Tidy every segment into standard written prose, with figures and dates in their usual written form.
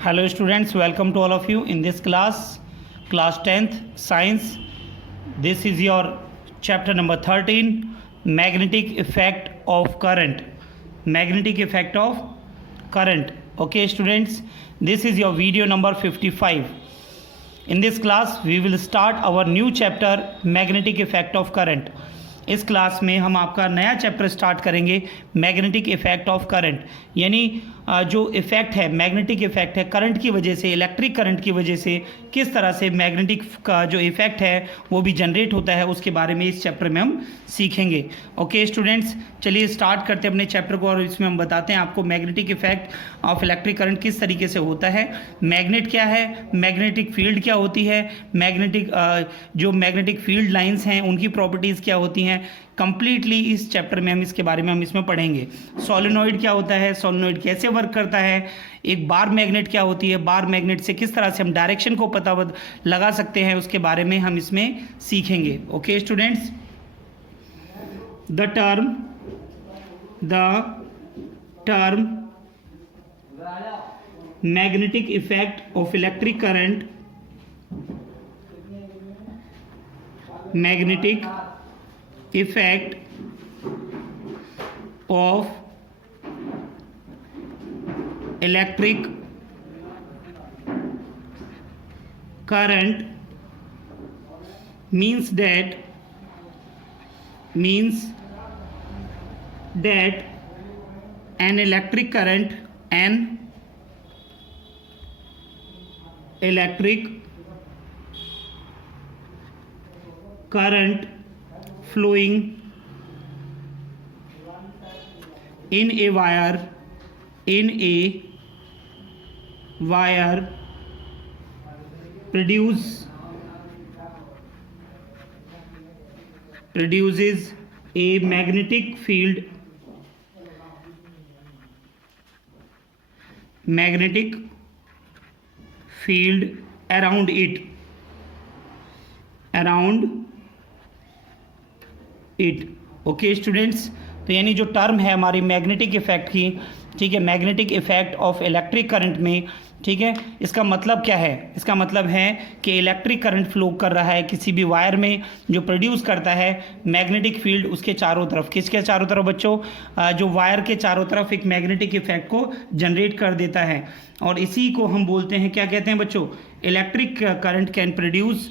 Hello students, welcome to all of you in this class 10th science. This is your chapter number 13, magnetic effect of current. Magnetic effect of current. Okay students, this is your video number 55. In this class we will start our new chapter, magnetic effect of current. इस class में हम आपका नया chapter start करेंगे, magnetic effect of current. यानी जो effect है, magnetic effect है करंट की वजह से, इलेक्ट्रिक करंट की वजह से किस तरह से मैग्नेटिक का जो इफ़ेक्ट है वो भी जनरेट होता है, उसके बारे में इस चैप्टर में हम सीखेंगे। ओके स्टूडेंट्स, चलिए स्टार्ट करते हैं अपने चैप्टर को और इसमें हम बताते हैं आपको magnetic effect of electric current किस तरीके से होता है, मैग्नेट क्या है, मैग्नेटिक फील्ड क्या होती है, मैग्नेटिक जो मैग्नेटिक फील्ड लाइंस हैं उनकी प्रॉपर्टीज़ क्या होती हैं। कंप्लीटली इस चैप्टर में हम इसके बारे में इसमें पढ़ेंगे। सोलेनॉइड क्या होता है, सोलेनॉइड कैसे वर्क करता है, एक बार मैग्नेट क्या होती है, बार मैग्नेट से किस तरह से हम डायरेक्शन को पता लगा सकते हैं, उसके बारे में हम इसमें सीखेंगे। Okay students, the term magnetic effect of electric current, magnetic effect of electric current means that an electric current flowing in a wire produces a magnetic field around it। Okay students, तो यानी जो term है हमारी magnetic effect की, ठीक है, magnetic effect of electric current में, ठीक है, इसका मतलब क्या है, इसका मतलब है कि इलेक्ट्रिक करंट फ्लो कर रहा है किसी भी वायर में, जो प्रोड्यूस करता है मैग्नेटिक फील्ड उसके चारों तरफ। किसके चारों तरफ बच्चों? जो वायर के चारों तरफ एक मैग्नेटिक इफेक्ट को जनरेट कर देता है, और इसी को हम बोलते हैं, क्या कहते हैं बच्चों? Electric current can produce,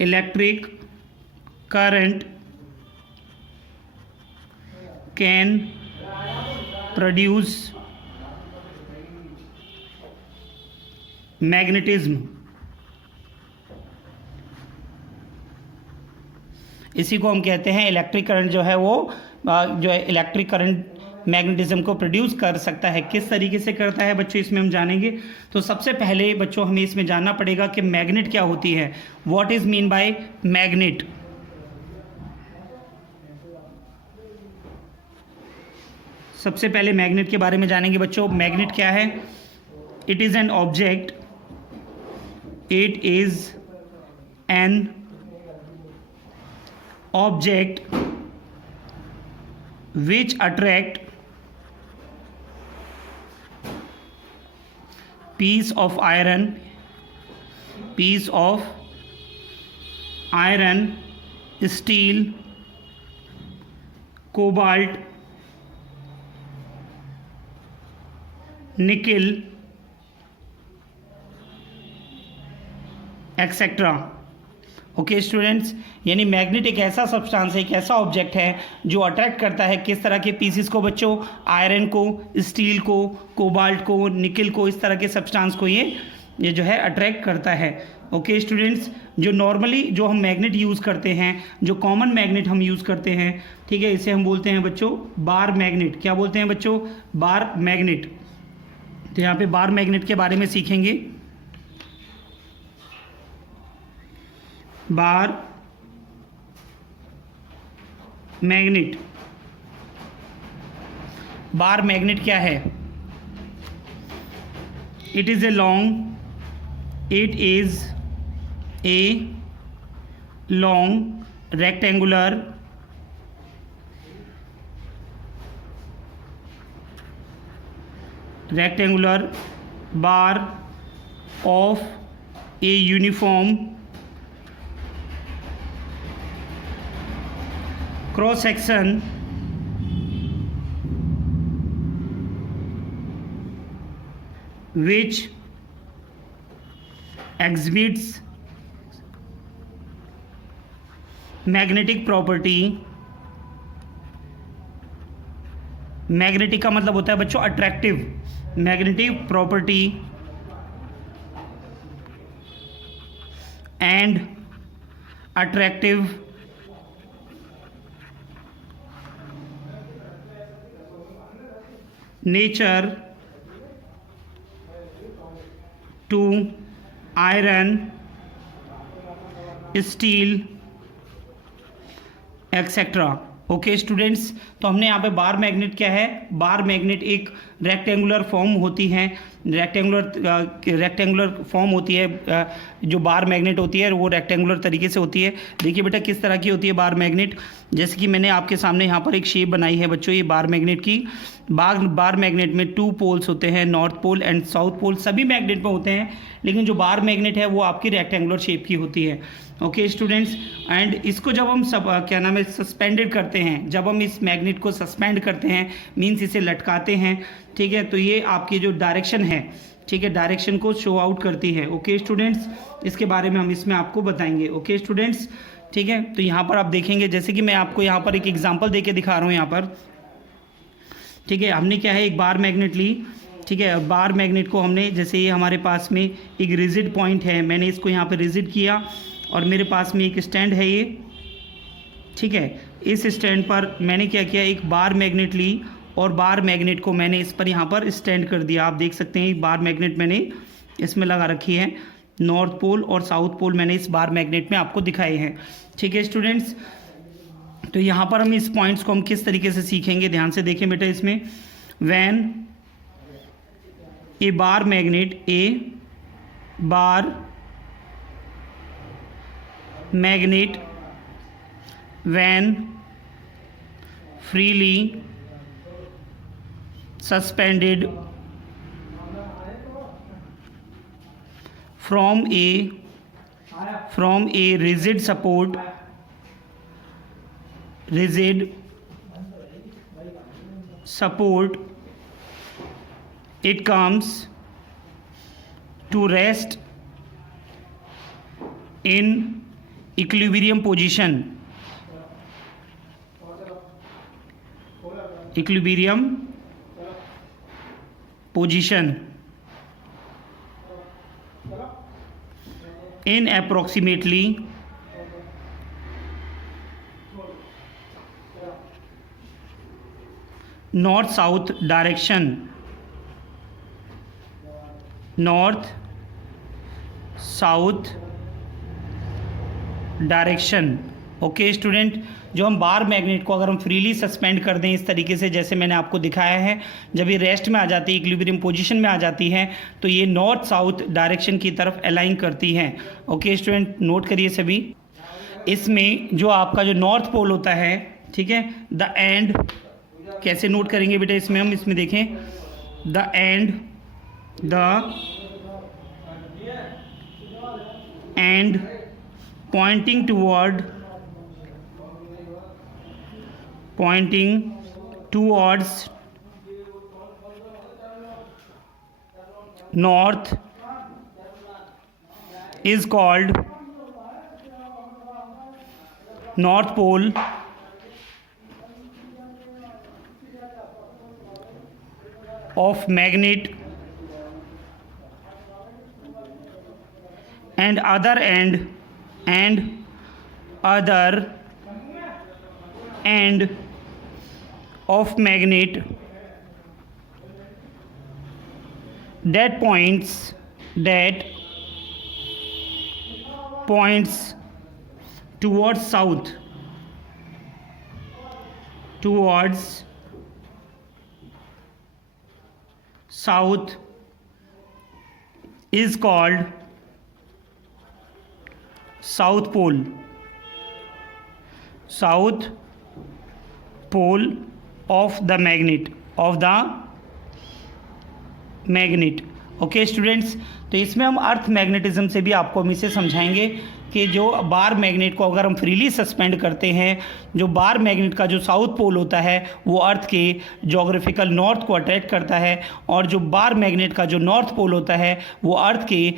electric current can produce magnetism। इसी को हम कहते हैं इलेक्ट्रिक करंट जो है वो जो है इलेक्ट्रिक करंट मैग्नेटिज्म को प्रोड्यूस कर सकता है। किस तरीके से करता है बच्चों, इसमें हम जानेंगे। तो सबसे पहले बच्चों हमें इसमें जानना पड़ेगा कि मैग्नेट क्या होती है। What is mean by magnet? सबसे पहले मैग्नेट के बारे में जानेंगे बच्चों। मैग्नेट क्या है? It is an object, which attract piece of iron, steel, cobalt, nickel, etcetera. Okay students, यानी मैग्नेट एक ऐसा सब्सटेंस है, एक ऐसा ऑब्जेक्ट है जो अट्रैक्ट करता है किस तरह के पीसेस को बच्चों? आयरन को, स्टील को, कोबाल्ट को, निकल को, इस तरह के सब्सटेंस को ये जो है अट्रैक्ट करता है। ओके स्टूडेंट्स, जो नॉर्मली जो हम मैग्नेट यूज़ करते हैं, जो कॉमन मैग्नेट हम यूज़ करते हैं, ठीक है, इसे हम बोलते हैं बच्चों बार मैग्नेट। क्या बोलते हैं बच्चों? Bar magnet. तो यहाँ पे बार मैग्नेट के बारे में सीखेंगे। बार मैग्नेट, बार मैग्नेट क्या है? It is a long rectangular rectangular bar of a uniform cross section which exhibits magnetic property, magnetic का मतलब होता है बच्चों attractive, magnetic property and attractive nature to iron, steel etcetera. Okay students, तो हमने यहाँ पे बार मैग्नेट क्या है, बार मैग्नेट एक रेक्टेंगुलर फॉर्म होती है, रेक्टेंगुलर फॉर्म होती है, जो बार मैग्नेट होती है वो रेक्टेंगुलर तरीके से होती है। देखिए बेटा किस तरह की होती है बार मैग्नेट, जैसे कि मैंने आपके सामने यहाँ पर एक शेप बनाई है बच्चों, ये बार मैग्नेट की। बार मैग्नेट में 2 पोल्स होते हैं, north pole and south pole, सभी मैग्नेट में होते हैं, लेकिन जो बार मैग्नेट है वो आपकी रेक्टेंगुलर शेप की होती है। ओके स्टूडेंट्स, एंड इसको जब हम क्या नाम है सस्पेंडेड करते हैं, जब हम इस मैग्नेट को सस्पेंड करते हैं मीन्स इसे लटकाते हैं, ठीक है, तो ये आपकी जो डायरेक्शन है, ठीक है, डायरेक्शन को शो आउट करती है। ओके स्टूडेंट्स, इसके बारे में हम इसमें आपको बताएंगे। ओके स्टूडेंट्स, ठीक है, तो यहाँ पर आप देखेंगे जैसे कि मैं आपको यहाँ पर एक एग्जांपल देके दिखा रहा हूँ यहाँ पर, ठीक है, हमने क्या है एक बार मैग्नेट ली, ठीक है, बार मैग्नेट को हमने जैसे ये हमारे पास में एक रिजिड पॉइंट है, मैंने इसको यहाँ पर रिजिड किया और मेरे पास में एक स्टैंड है ये, ठीक है, इस स्टैंड पर मैंने क्या किया एक बार मैग्नेट ली और बार मैग्नेट को मैंने इस पर यहाँ पर स्टैंड कर दिया। आप देख सकते हैं बार मैग्नेट मैंने इसमें लगा रखी है, नॉर्थ पोल और साउथ पोल मैंने इस बार मैग्नेट में आपको दिखाए हैं। ठीक है स्टूडेंट्स, तो यहाँ पर हम इस पॉइंट्स को हम किस तरीके से सीखेंगे, ध्यान से देखें बेटा। इसमें when A bar magnet, A bar magnet when freely suspended from a rigid support, it comes to rest in equilibrium position, in approximately north south direction, okay student, जो हम बार मैग्नेट को अगर हम फ्रीली सस्पेंड कर दें इस तरीके से जैसे मैंने आपको दिखाया है, जब ये रेस्ट में आ जाती है, इक्विलिब्रियम पोजीशन में आ जाती है, तो ये नॉर्थ साउथ डायरेक्शन की तरफ अलाइन करती हैं। ओके स्टूडेंट, नोट करिए सभी। इसमें जो आपका जो नॉर्थ पोल होता है, ठीक है, द एंड, कैसे नोट करेंगे बेटा इसमें हम, इसमें देखें, the end pointing towards north is called north pole, of magnet, and other end of magnet that points towards south, is called south pole of the magnet, magnet. Okay students, तो इसमें हम अर्थ magnetism से भी आपको हम इसे समझाएंगे कि जो बार मैग्नेट को अगर हम फ्रीली सस्पेंड करते हैं, जो बार मैग्नेट का जो साउथ पोल होता है वो अर्थ के जोग्राफिकल नॉर्थ को अट्रैक्ट करता है, और जो बार मैग्नेट का जो नॉर्थ पोल होता है वो अर्थ के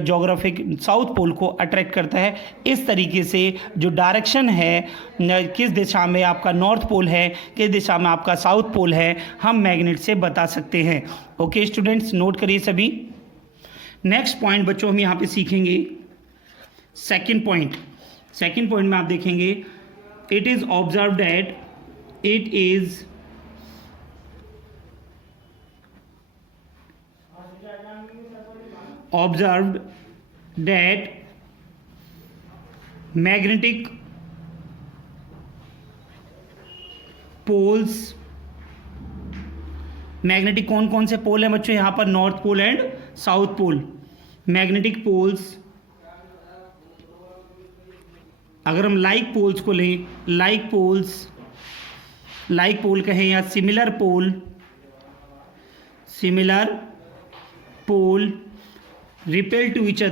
जोग्राफिक साउथ पोल को अट्रैक्ट करता है। इस तरीके से जो डायरेक्शन है, किस दिशा में आपका नॉर्थ पोल है, किस दिशा में आपका साउथ पोल है, हम मैग्नेट से बता सकते हैं। ओके स्टूडेंट्स, नोट करिए सभी। नेक्स्ट पॉइंट बच्चों हम यहाँ पे सीखेंगे सेकंड पॉइंट में आप देखेंगे, it is observe that magnetic poles, magnetic कौन कौन से पोल हैं बच्चों यहाँ पर, north pole and south pole. Magnetic poles, अगर हम लाइक पोल्स को लें, लाइक पोल कहें या similar pole repel to each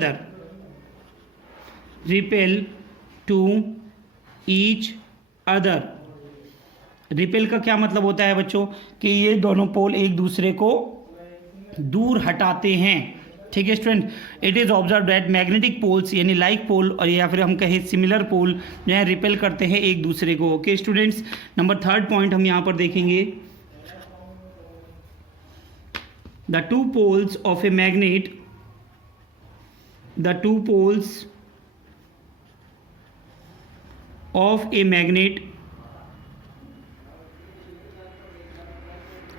other. Repel का क्या मतलब होता है बच्चों, कि ये दोनों पोल एक दूसरे को दूर हटाते हैं। ठीक है student, it is observe that magnetic poles यानी लाइक पोल और या फिर हम कहें सिमिलर पोल जो है रिपेल करते हैं एक दूसरे को। Okay students, number third point हम यहाँ पर देखेंगे, the two poles of a magnet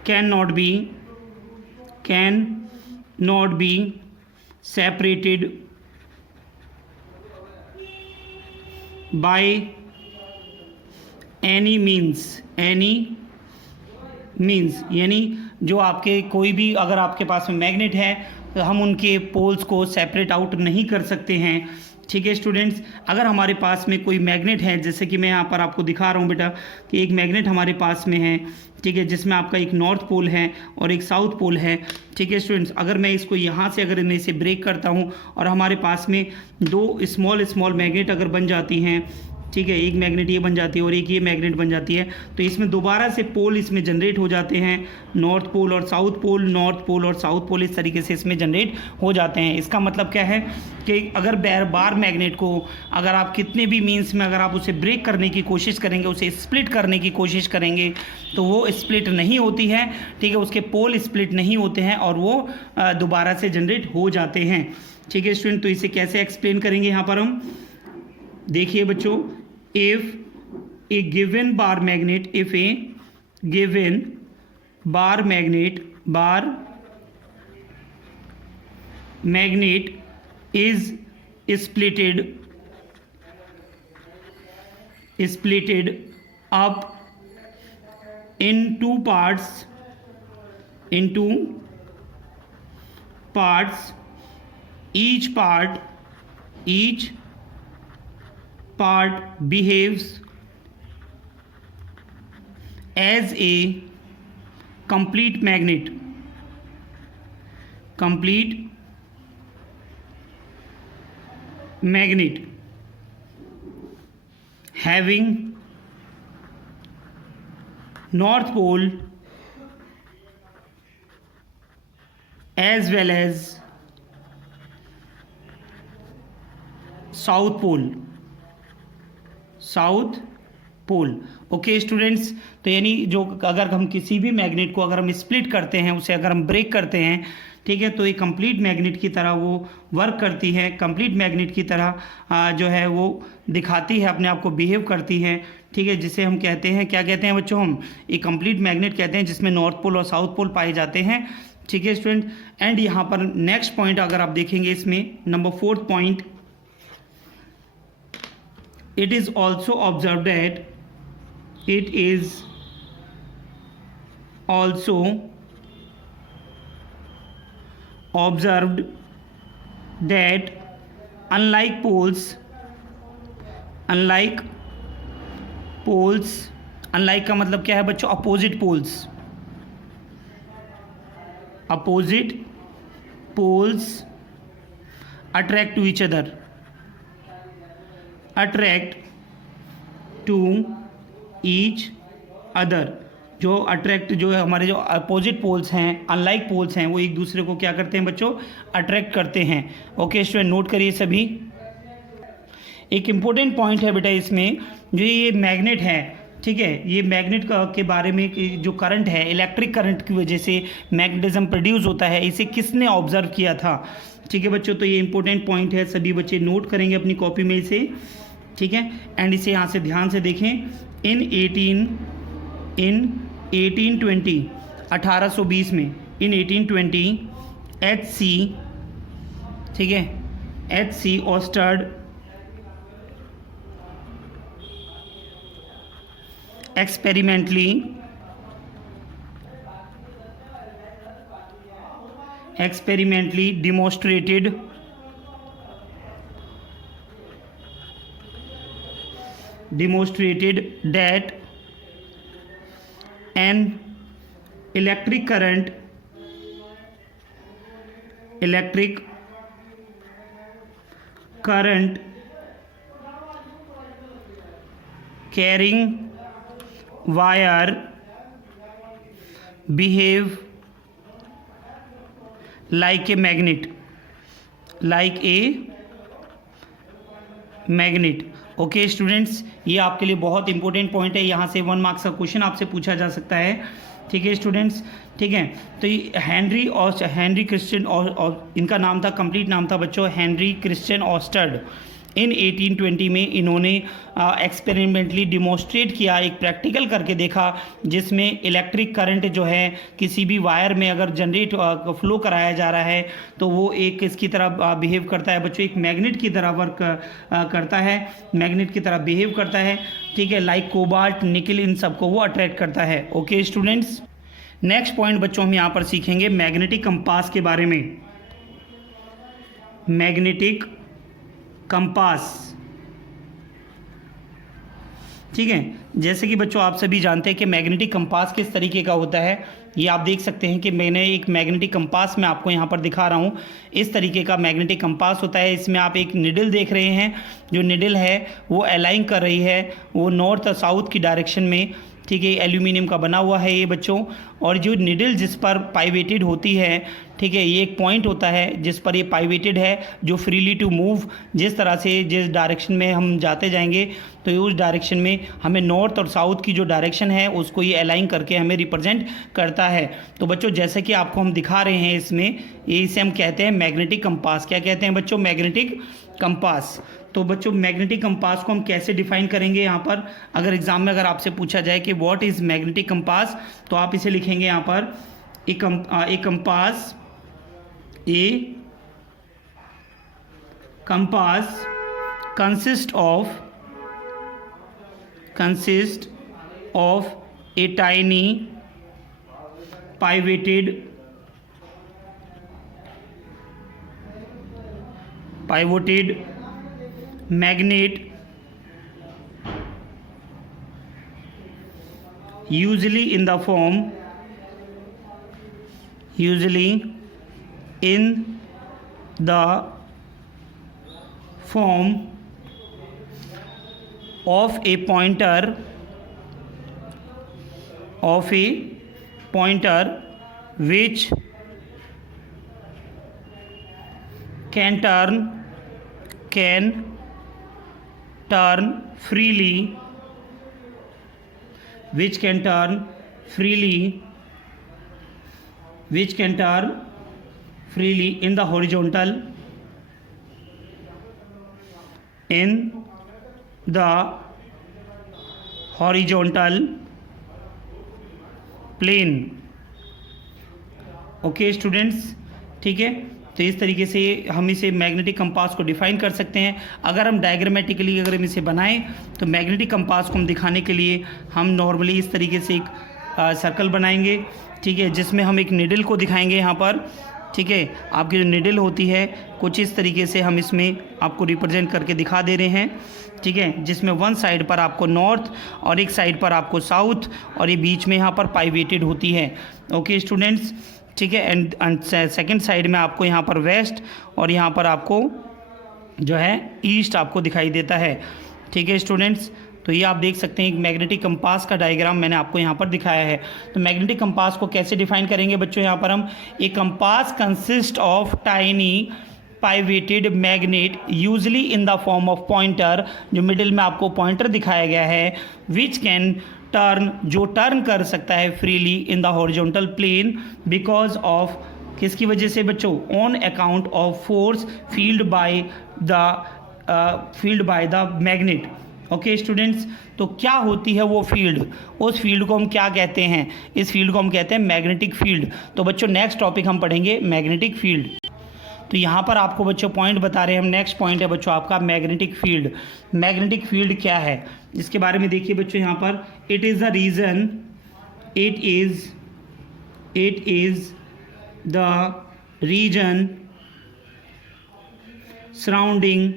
cannot be separated by any means यानी जो आपके कोई भी अगर आपके पास में मैग्नेट है तो हम उनके पोल्स को सेपरेट आउट नहीं कर सकते हैं। ठीक है स्टूडेंट्स, अगर हमारे पास में कोई मैग्नेट है, जैसे कि मैं यहाँ पर आपको दिखा रहा हूँ बेटा कि एक मैग्नेट हमारे पास में है, ठीक है, जिसमें आपका एक नॉर्थ पोल है और एक साउथ पोल है। ठीक है स्टूडेंट्स, अगर मैं इसको यहाँ से अगर मैं इसे ब्रेक करता हूँ और हमारे पास में दो स्मॉल मैग्नेट अगर बन जाती हैं, ठीक है, एक मैग्नेट ये बन जाती है और एक ये मैग्नेट बन जाती है, तो इसमें दोबारा से पोल इसमें जनरेट हो जाते हैं, नॉर्थ पोल और साउथ पोल इस तरीके से इसमें जनरेट हो जाते हैं। इसका मतलब क्या है कि अगर बार मैग्नेट को अगर आप कितने भी मीन्स में अगर आप उसे ब्रेक करने की कोशिश करेंगे, उसे स्प्लिट करने की कोशिश करेंगे, तो वो स्प्लिट नहीं होती है। ठीक है, उसके पोल स्प्लिट नहीं होते हैं और वो दोबारा से जनरेट हो जाते हैं। ठीक है स्टूडेंट, तो इसे कैसे एक्सप्लेन करेंगे यहाँ पर हम देखिए बच्चों, if a given bar magnet is splitted up in two parts, each part behaves as a complete magnet having north pole as well as south pole. Okay students, तो यानी जो अगर हम किसी भी मैग्नेट को अगर हम स्प्लिट करते हैं, उसे अगर हम ब्रेक करते हैं, ठीक है, तो ये कंप्लीट मैग्नेट की तरह वो वर्क करती है, कंप्लीट मैग्नेट की तरह जो है वो दिखाती है, अपने आप को बिहेव करती है। ठीक है, जिसे हम कहते हैं, क्या कहते हैं बच्चों, हम एक कंप्लीट मैग्नेट कहते हैं जिसमें नॉर्थ पोल और साउथ पोल पाए जाते हैं। ठीक है स्टूडेंट, एंड यहाँ पर नेक्स्ट पॉइंट अगर आप देखेंगे इसमें number fourth point, it is also observed that unlike poles, unlike का मतलब क्या है बच्चों, opposite poles. Opposite poles attract to each other, attract to each other. जो अट्रैक्ट जो है हमारे जो अपोजिट पोल्स हैं, अनलाइक पोल्स हैं, वो एक दूसरे को क्या करते हैं बच्चों, अट्रैक्ट करते हैं। ओके स्टूडेंट, नोट करिए सभी। एक इम्पोर्टेंट पॉइंट है बेटा इसमें, जो ये मैग्नेट है, ठीक है, ये मैग्नेट के बारे में कि जो करंट है, इलेक्ट्रिक करंट की वजह से मैग्नेटिज्म प्रोड्यूस होता है, इसे किसने ऑब्जर्व किया था। ठीक है बच्चों, तो ये इंपॉर्टेंट पॉइंट है, सभी बच्चे नोट करेंगे अपनी कॉपी में इसे, ठीक है। एंड इसे यहाँ से ध्यान से देखें। इन 1820 1820 में, इन 1820 HC, ठीक है, HC ऑस्टर्ड experimentally demonstrated that an electric current carrying wire behave like a magnet, okay students, ये आपके लिए बहुत इंपॉर्टेंट पॉइंट है, यहाँ से 1 मार्क्स का क्वेश्चन आपसे पूछा जा सकता है। ठीक है स्टूडेंट्स, ठीक है। तो ये हेनरी क्रिश्चियन और इनका नाम था, कंप्लीट नाम था बच्चों हेनरी क्रिश्चियन ऑस्टर्ड। इन 1820 में इन्होंने एक्सपेरिमेंटली डिमॉन्स्ट्रेट किया, एक प्रैक्टिकल करके देखा, जिसमें इलेक्ट्रिक करंट जो है किसी भी वायर में अगर जनरेट फ्लो कराया जा रहा है तो वो एक इसकी तरह बिहेव करता है बच्चों, एक मैग्नेट की तरह वर्क करता है, मैग्नेट की तरह बिहेव करता है। ठीक है, लाइक कोबाल्ट, निकल, इन सबको वो अट्रैक्ट करता है। ओके स्टूडेंट्स, नेक्स्ट पॉइंट बच्चों हम यहाँ पर सीखेंगे मैग्नेटिक कंपास के बारे में। मैग्नेटिक कंपास, ठीक है, जैसे कि बच्चों आप सभी जानते हैं कि मैग्नेटिक कंपास किस तरीके का होता है। ये आप देख सकते हैं कि मैंने एक मैग्नेटिक कंपास मैं आपको यहाँ पर दिखा रहा हूँ, इस तरीके का मैग्नेटिक कंपास होता है। इसमें आप एक निडल देख रहे हैं, जो निडल है वो अलाइन कर रही है वो नॉर्थ और साउथ की डायरेक्शन में। ठीक है, एल्यूमिनियम का बना हुआ है ये बच्चों, और जो निडल जिस पर पाइवेटेड होती है, ठीक है, ये एक पॉइंट होता है जिस पर ये पाइवेटेड है, जो फ्रीली टू मूव, जिस तरह से जिस डायरेक्शन में हम जाते जाएंगे तो उस डायरेक्शन में हमें नॉर्थ और साउथ की जो डायरेक्शन है उसको ये अलाइन करके हमें रिप्रेजेंट करता है। तो बच्चों जैसे कि आपको हम दिखा रहे हैं इसमें, ये इसे हम कहते हैं मैग्नेटिक कंपास। क्या कहते हैं बच्चों? Magnetic compass. तो बच्चों मैग्नेटिक कंपास को हम कैसे डिफाइन करेंगे? यहाँ पर अगर एग्जाम में अगर आपसे पूछा जाए कि व्हाट इज़ मैग्नेटिक कंपास, तो आप इसे लिखेंगे यहाँ पर a compass, a compass consist of a tiny pivoted magnet, usually in the form of a pointer which can turn freely in the horizontal plane. Okay students, ठीक है, तो इस तरीके से हम इसे मैग्नेटिक कंपास को डिफाइन कर सकते हैं। अगर हम डायग्रामेटिकली अगर हम इसे बनाएं तो मैग्नेटिक कंपास को हम दिखाने के लिए हम नॉर्मली इस तरीके से एक सर्कल बनाएंगे, ठीक है, जिसमें हम एक निडल को दिखाएंगे यहाँ पर। ठीक है, आपकी जो निडल होती है कुछ इस तरीके से हम इसमें आपको रिप्रेजेंट करके दिखा दे रहे हैं, ठीक है, जिसमें वन साइड पर आपको नॉर्थ और एक साइड पर आपको साउथ, और ये बीच में यहाँ पर पाइवेटेड होती है। ओके स्टूडेंट्स, ठीक है। एंड सेकंड साइड में आपको यहाँ पर वेस्ट और यहाँ पर आपको जो है ईस्ट आपको दिखाई देता है। ठीक है स्टूडेंट्स, तो ये आप देख सकते हैं एक मैग्नेटिक कंपास का डायग्राम मैंने आपको यहाँ पर दिखाया है। तो मैग्नेटिक कंपास को कैसे डिफाइन करेंगे बच्चों, यहाँ पर हम a compass consist of tiny pivoted magnet usually in the form of pointer, जो मिडिल में आपको पॉइंटर दिखाया गया है, विच कैन टर्न, जो टर्न कर सकता है freely in the horizontal plane because of, किसकी वजह से बच्चों, on account of force field by the magnet. Okay students, तो क्या होती है वो फील्ड, उस फील्ड को हम क्या कहते हैं, इस फील्ड को हम कहते हैं मैग्नेटिक फील्ड। तो बच्चों नेक्स्ट टॉपिक हम पढ़ेंगे मैग्नेटिक फील्ड। तो यहाँ पर आपको बच्चों पॉइंट बता रहे हैं हम, नेक्स्ट पॉइंट है बच्चों आपका मैग्नेटिक फील्ड। मैग्नेटिक फील्ड क्या है इसके बारे में देखिए बच्चों, यहाँ पर it is the region, it is the region surrounding,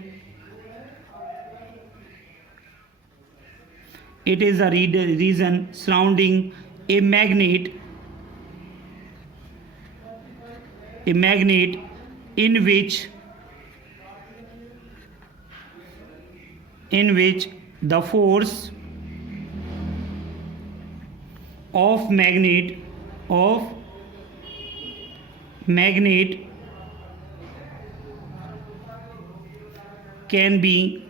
it is a region surrounding a magnet in which the force of magnet can be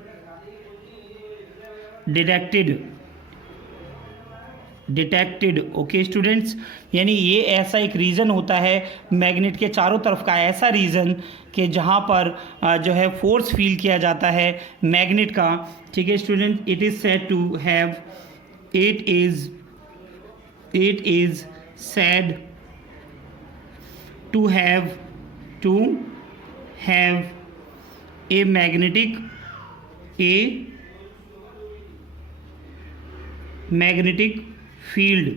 detected. Okay students, यानी ये ऐसा एक रीज़न होता है मैग्नेट के चारों तरफ का, ऐसा रीज़न कि जहाँ पर जो है फोर्स फील किया जाता है मैग्नेट का। ठीक है student, it is said to have, it is said to have a magnetic field,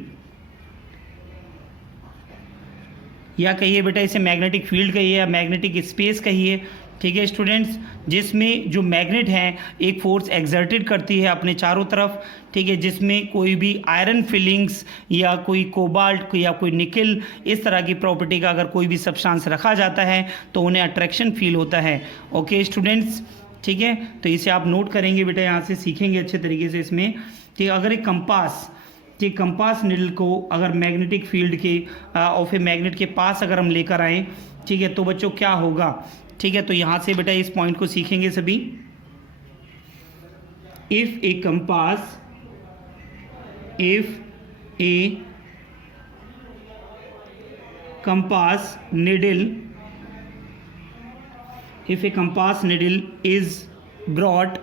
या कहिए बेटा इसे मैग्नेटिक फील्ड कहिए या मैग्नेटिक स्पेस कहिए। ठीक है स्टूडेंट्स, जिसमें जो मैग्नेट हैं एक फोर्स एक्सर्टेड करती है अपने चारों तरफ। ठीक है, जिसमें कोई भी आयरन फिलिंग्स या कोई कोबाल्ट या कोई निकल इस तरह की प्रॉपर्टी का अगर कोई भी सब्सटेंस रखा जाता है तो उन्हें अट्रैक्शन फील होता है। ओके स्टूडेंट्स, ठीक है, तो इसे आप नोट करेंगे बेटा, यहाँ से सीखेंगे अच्छे तरीके से इसमें। ठीक, अगर एक कंपास निडल को अगर मैग्नेटिक फील्ड के ऑफ ए मैग्नेट के पास अगर हम लेकर आए, ठीक है, तो बच्चों क्या होगा। ठीक है, तो यहाँ से बेटा इस पॉइंट को सीखेंगे सभी। If A compass needle is brought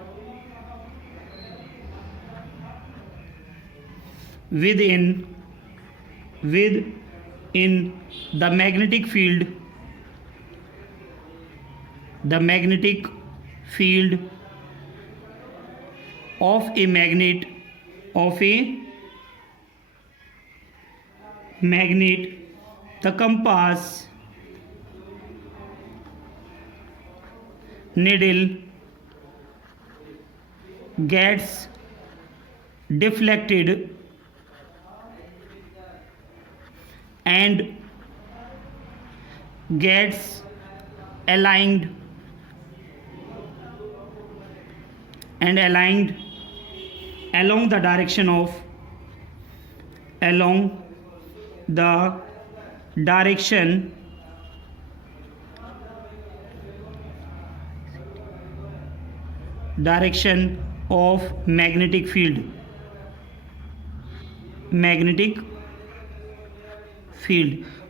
within the magnetic field of a magnet, the compass needle gets deflected and gets aligned along the direction of magnetic field।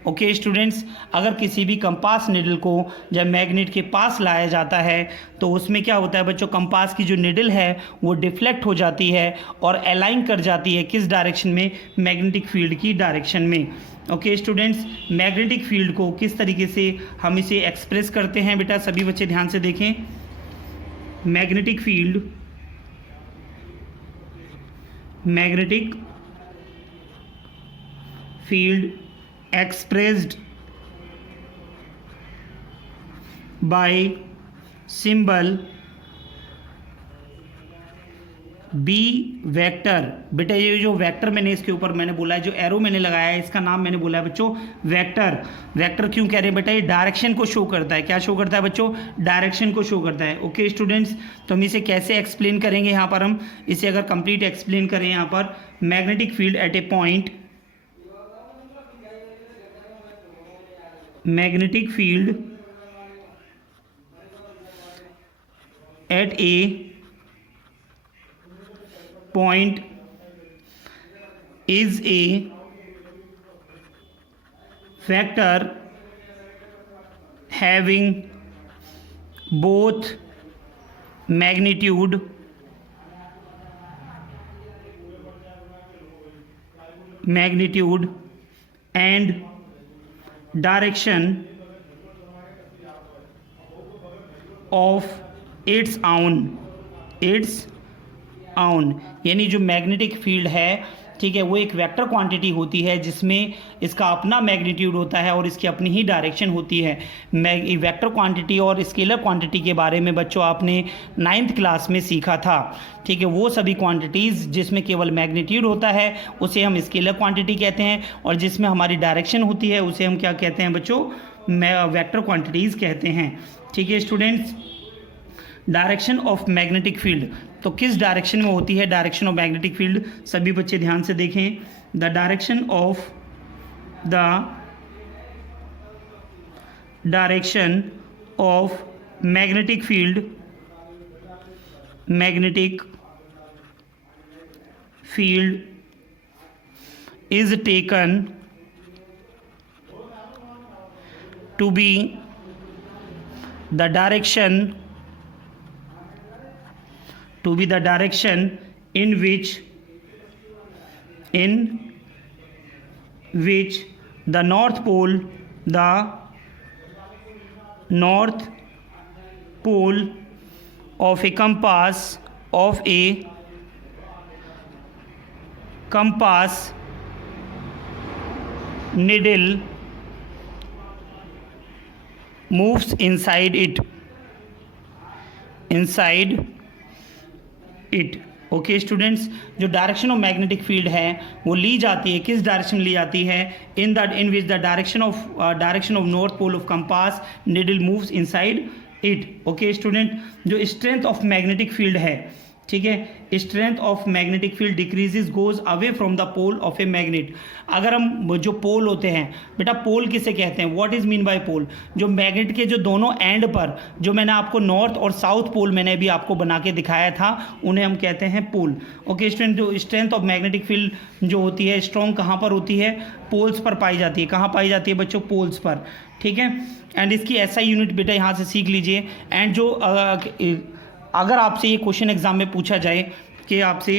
Okay students, अगर किसी भी कंपास निडल को जब magnet के पास लाया जाता है तो उसमें क्या होता है बच्चों, कंपास की जो निडल है वो डिफ्लेक्ट हो जाती है और अलाइन कर जाती है किस डायरेक्शन में, मैग्नेटिक फील्ड की डायरेक्शन में। ओके स्टूडेंट्स, मैग्नेटिक फील्ड को किस तरीके से हम इसे एक्सप्रेस करते हैं बेटा, सभी बच्चे ध्यान से देखें। Magnetic field expressed by symbol B vector. बेटा ये जो वेक्टर मैंने इसके ऊपर मैंने बोला है, जो एरो मैंने लगाया है, इसका नाम मैंने बोला है बच्चों वेक्टर। वेक्टर क्यों कह रहे हैं बेटा? ये डायरेक्शन को शो करता है। क्या शो करता है बच्चों? डायरेक्शन को शो करता है। ओके स्टूडेंट्स, तो हम इसे कैसे एक्सप्लेन करेंगे? यहाँ पर हम इसे अगर कंप्लीट एक्सप्लेन करें, यहाँ पर magnetic field at A point, magnetic field at A point is a vector having both magnitude and direction of its own। यानी जो मैग्नेटिक फील्ड है, ठीक है, वो एक वेक्टर क्वांटिटी होती है जिसमें इसका अपना मैग्नीट्यूड होता है और इसकी अपनी ही डायरेक्शन होती है। वेक्टर क्वांटिटी और स्केलर क्वांटिटी के बारे में बच्चों आपने 9th क्लास में सीखा था। ठीक है, वो सभी क्वांटिटीज़ जिसमें केवल मैग्नीट्यूड होता है उसे हम स्केलर क्वांटिटी कहते हैं, और जिसमें हमारी डायरेक्शन होती है उसे हम क्या कहते हैं बच्चों? वेक्टर क्वांटिटीज़ कहते हैं। ठीक है students, direction of magnetic field, तो किस डायरेक्शन में होती है डायरेक्शन ऑफ मैग्नेटिक फील्ड? सभी बच्चे ध्यान से देखें। The direction of magnetic field is taken to be the direction in which the north pole of a compass needle moves inside it। Okay students, जो डायरेक्शन ऑफ मैग्नेटिक फील्ड है वो ली जाती है, किस डायरेक्शन में ली जाती है? In which the direction of north pole of compass needle moves inside it. Okay student, जो स्ट्रेंथ ऑफ मैग्नेटिक फील्ड है, ठीक है, strength of magnetic field decreases goes away from the pole of a magnet. अगर हम जो पोल होते हैं बेटा, पोल किसे कहते हैं? व्हाट इज मीन बाय पोल? जो मैग्नेट के जो दोनों एंड पर, जो मैंने आपको नॉर्थ और साउथ पोल मैंने भी आपको बना के दिखाया था, उन्हें हम कहते हैं पोल। ओके स्टूडेंट, जो स्ट्रेंथ ऑफ मैग्नेटिक फील्ड जो होती है स्ट्रॉन्ग कहाँ पर होती है? पोल्स पर पाई जाती है। कहाँ पाई जाती है बच्चों? पोल्स पर। ठीक है, एंड इसकी ऐसा यूनिट बेटा यहाँ से सीख लीजिए। एंड जो अगर आपसे ये क्वेश्चन एग्जाम में पूछा जाए कि आपसे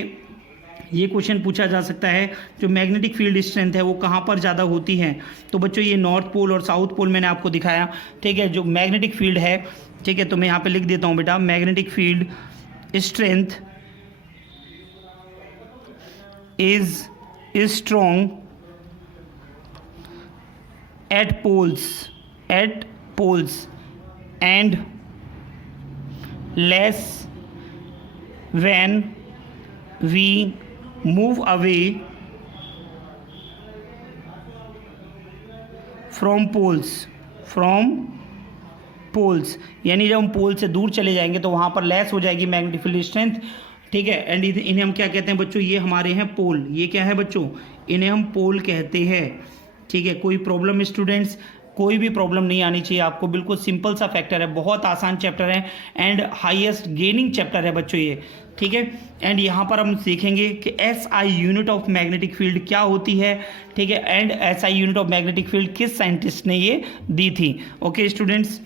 ये क्वेश्चन पूछा जा सकता है जो मैग्नेटिक फील्ड स्ट्रेंथ है वो कहाँ पर ज़्यादा होती है, तो बच्चों ये नॉर्थ पोल और साउथ पोल मैंने आपको दिखाया। ठीक है, जो मैग्नेटिक फील्ड है, ठीक है, तो मैं यहाँ पे लिख देता हूँ बेटा, magnetic field strength is strong at poles and less when we move away from poles। यानी जब हम पोल से दूर चले जाएंगे तो वहाँ पर लेस हो जाएगी मैग्नेटिक फील्ड स्ट्रेंथ। ठीक है, एंड इन्हें हम क्या कहते हैं बच्चों? ये हमारे हैं पोल। ये क्या है बच्चों? इन्हें हम पोल कहते हैं। ठीक है, कोई प्रॉब्लम स्टूडेंट्स? कोई भी प्रॉब्लम नहीं आनी चाहिए आपको, बिल्कुल सिंपल सा फैक्टर है, बहुत आसान चैप्टर है एंड हाईएस्ट गेनिंग चैप्टर है बच्चों ये। ठीक है, एंड यहाँ पर हम सीखेंगे कि SI unit of magnetic field क्या होती है। ठीक है, and SI unit of magnetic field किस साइंटिस्ट ने ये दी थी। ओके स्टूडेंट्स,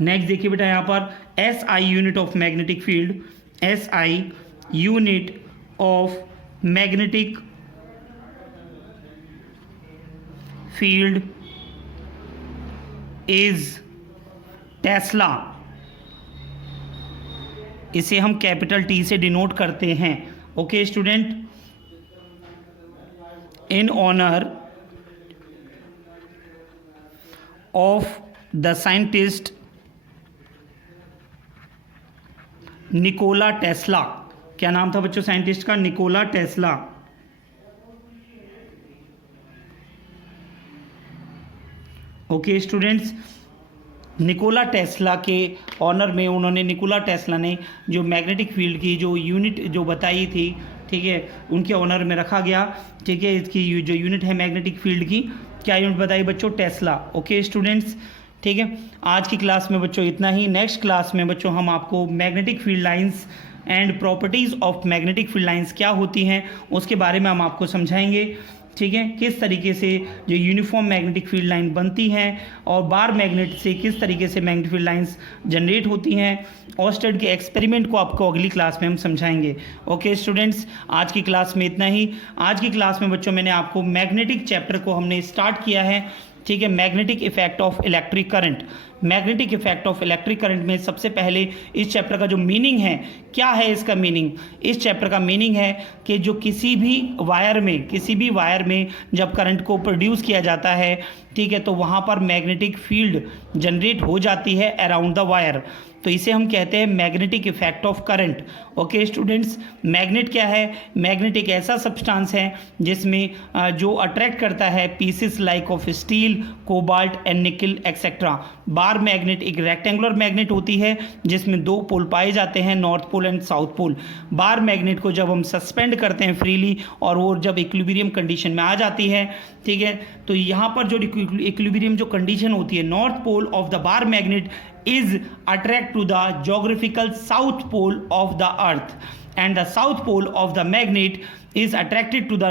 नेक्स्ट देखिए बेटा यहाँ पर SI unit of magnetic field, SI unit of magnetic field is Tesla. इसे हम कैपिटल T से डिनोट करते हैं। Okay student, in honour of the scientist Nikola Tesla. क्या नाम था बच्चों साइंटिस्ट का? Nikola Tesla. Okay students, Nikola Tesla के ऑनर में उन्होंने, निकोला टेस्ला ने जो मैग्नेटिक फील्ड की जो यूनिट जो बताई थी, ठीक है, उनके ऑनर में रखा गया। ठीक है, इसकी जो यूनिट है मैग्नेटिक फील्ड की, क्या यूनिट बताई बच्चों? टेस्ला। ओके स्टूडेंट्स, ठीक है, आज की क्लास में बच्चों इतना ही। नेक्स्ट क्लास में बच्चों हम आपको magnetic field lines and properties of magnetic field lines क्या होती हैं उसके बारे में हम आपको समझाएंगे। ठीक है, किस तरीके से जो यूनिफॉर्म मैग्नेटिक फील्ड लाइन बनती हैं और बार मैग्नेट से किस तरीके से मैग्नेटिक फील्ड लाइंस जनरेट होती हैं, ऑस्टेड के एक्सपेरिमेंट को आपको अगली क्लास में हम समझाएंगे। ओके स्टूडेंट्स, आज की क्लास में इतना ही। आज की क्लास में बच्चों मैंने आपको मैग्नेटिक चैप्टर को हमने स्टार्ट किया है। ठीक है, magnetic effect of electric current. Magnetic effect of electric current में सबसे पहले इस चैप्टर का जो मीनिंग है, क्या है इसका मीनिंग? इस चैप्टर का मीनिंग है कि जो किसी भी वायर में जब करंट को प्रोड्यूस किया जाता है, ठीक है, तो वहाँ पर मैग्नेटिक फील्ड जनरेट हो जाती है अराउंड द वायर, तो इसे हम कहते हैं magnetic effect of current. Okay students, magnet क्या है? मैग्नेट एक ऐसा सब्सटेंस है जिसमें जो अट्रैक्ट करता है pieces like of steel, cobalt and nickel etcetera. Bar magnet एक रेक्टेंगुलर मैग्नेट होती है जिसमें दो पोल पाए जाते हैं, north pole and south pole. Bar magnet को जब हम सस्पेंड करते हैं फ्रीली और वो जब इक्विलिब्रियम कंडीशन में आ जाती है, ठीक है, तो यहाँ पर जो इक्विलिब्रियम जो कंडीशन होती है, north pole of the bar magnet is attract to the geographical south pole of the earth and the south pole of the magnet is attracted to the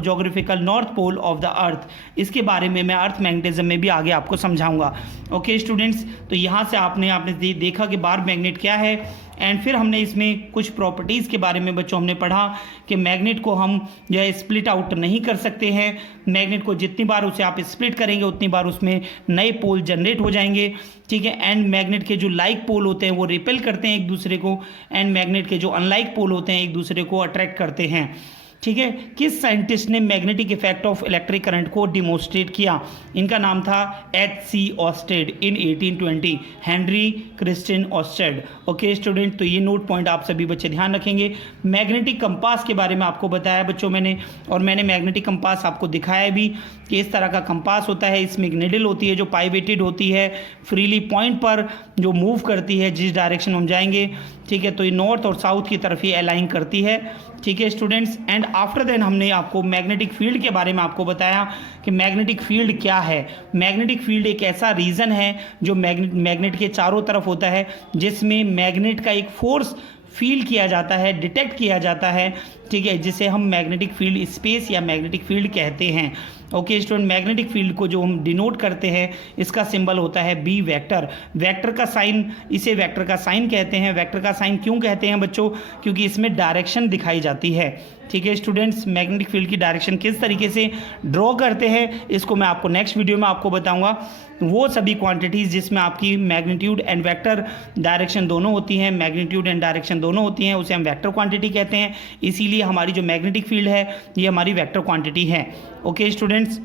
geographical north pole of the earth। इसके बारे में मैं अर्थ magnetism में भी आगे आपको समझाऊंगा। Okay students, तो यहाँ से आपने देखा कि बार मैग्नेट क्या है, एंड फिर हमने इसमें कुछ प्रॉपर्टीज़ के बारे में बच्चों हमने पढ़ा कि मैग्नेट को हम जो है स्प्लिट आउट नहीं कर सकते हैं। मैग्नेट को जितनी बार उसे आप स्प्लिट करेंगे उतनी बार उसमें नए पोल जनरेट हो जाएंगे। ठीक है, एंड मैग्नेट के जो लाइक पोल होते हैं वो रिपेल करते हैं एक दूसरे को, एंड मैग्नेट के जो अनलाइक पोल होते हैं एक दूसरे को अट्रैक्ट करते हैं। ठीक है, किस साइंटिस्ट ने magnetic effect of electric current को डिमोन्स्ट्रेट किया? इनका नाम था H.C. ऑस्टेड इन 1820, Henry Christian Oersted. Okay student, तो ये नोट पॉइंट आप सभी बच्चे ध्यान रखेंगे। मैग्नेटिक कंपास के बारे में आपको बताया बच्चों मैंने, और मैंने मैग्नेटिक कंपास आपको दिखाया भी कि इस तरह का कंपास होता है। इसमें एक निडल होती है जो पाइवेटेड होती है, फ्रीली पॉइंट पर जो मूव करती है जिस डायरेक्शन में हम जाएंगे। ठीक है, तो ये नॉर्थ और साउथ की तरफ ये अलाइन करती है। ठीक है स्टूडेंट्स, एंड आफ्टर देन हमने आपको मैग्नेटिक फील्ड के बारे में आपको बताया कि मैग्नेटिक फील्ड क्या है। मैग्नेटिक फील्ड एक ऐसा रीजन है जो मैग्नेट के चारों तरफ होता है, जिसमें मैग्नेट का एक फोर्स फील किया जाता है, डिटेक्ट किया जाता है। ठीक है, जिसे हम मैग्नेटिक फील्ड स्पेस या मैग्नेटिक फील्ड कहते हैं। ओके स्टूडेंट, मैग्नेटिक फील्ड को जो हम डिनोट करते हैं, इसका सिंबल होता है बी वेक्टर। वेक्टर का साइन, इसे वेक्टर का साइन कहते हैं। वेक्टर का साइन क्यों कहते हैं बच्चों? क्योंकि इसमें डायरेक्शन दिखाई जाती है। ठीक है स्टूडेंट्स, मैग्नेटिक फील्ड की डायरेक्शन किस तरीके से ड्रॉ करते हैं इसको मैं आपको नेक्स्ट वीडियो में आपको बताऊंगा। वो सभी क्वांटिटीज़ जिसमें आपकी मैग्नीट्यूड एंड वेक्टर डायरेक्शन दोनों होती हैं, मैग्नीट्यूड एंड डायरेक्शन दोनों होती हैं, उसे हम वेक्टर क्वांटिटी कहते हैं। इसीलिए हमारी जो मैग्नेटिक फील्ड है ये हमारी वेक्टर क्वांटिटी है। ओके स्टूडेंट्स,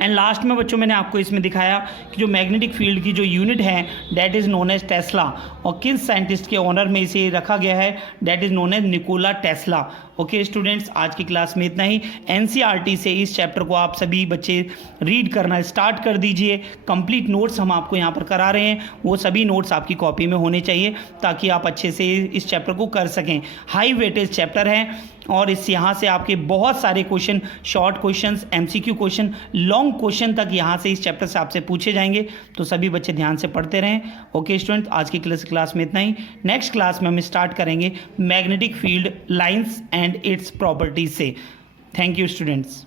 एंड लास्ट में बच्चों मैंने आपको इसमें दिखाया कि जो मैग्नेटिक फील्ड की जो यूनिट है that is known as Tesla, और किस साइंटिस्ट के ऑनर में इसे रखा गया है? That is known as Nikola Tesla. Okay students, आज की क्लास में इतना ही। एनसीईआरटी से इस चैप्टर को आप सभी बच्चे रीड करना स्टार्ट कर दीजिए। कंप्लीट नोट्स हम आपको यहाँ पर करा रहे हैं, वो सभी नोट्स आपकी कॉपी में होने चाहिए ताकि आप अच्छे से इस चैप्टर को कर सकें। हाई वेटेज चैप्टर है और इस यहाँ से आपके बहुत सारे question, short questions, MCQ question, long question तक यहाँ से इस चैप्टर से आपसे पूछे जाएंगे, तो सभी बच्चे ध्यान से पढ़ते रहें। ओके स्टूडेंट, आज की क्लास में इतना ही। नेक्स्ट क्लास में हम स्टार्ट करेंगे magnetic field lines and its properties से। Thank you students.